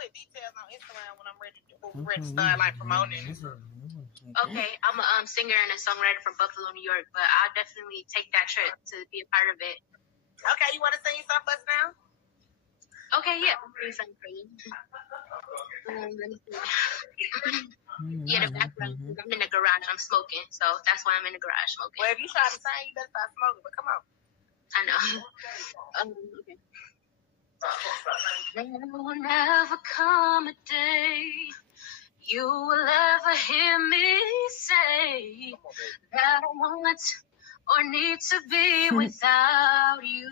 put details on Instagram when I'm ready to start like promoting. Okay, I'm a singer and a songwriter from Buffalo, New York, but I'll definitely take that trip to be a part of it. Okay, you want to sing yourself us now? Okay, yeah, I'm pretty something for you. Let me see. Yeah, the background. I'm in the garage. I'm smoking, so that's why I'm in the garage smoking. Well, if you try to sing, you better start smoking. But come on. I know. Okay. There will never come a day you will ever hear me say that I want or need to be without you.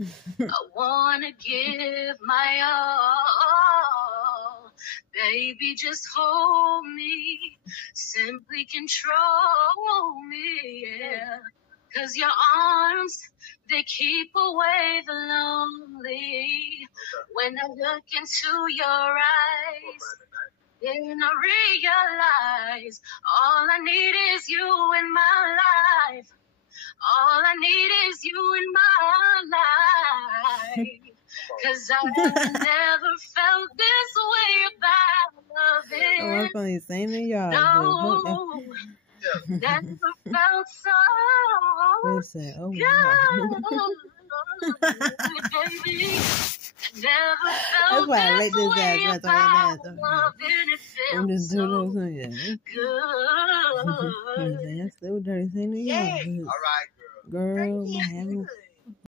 I want to give my all. Baby, just hold me. Simply control me, yeah. 'Cause your arms, they keep away the lonely. When I look into your eyes, then I realize all I need is you in my life. All I need is you in my life. 'Cause I never felt this way about loving. Oh, I'm funny saying to y'all. No, never felt so Listen, oh wow. Baby, never felt That's why I like this this way guy. about loving. It I'm just feels doing so something. good. That's so dirty saying to y'all. All right, girl. Girl, what happened?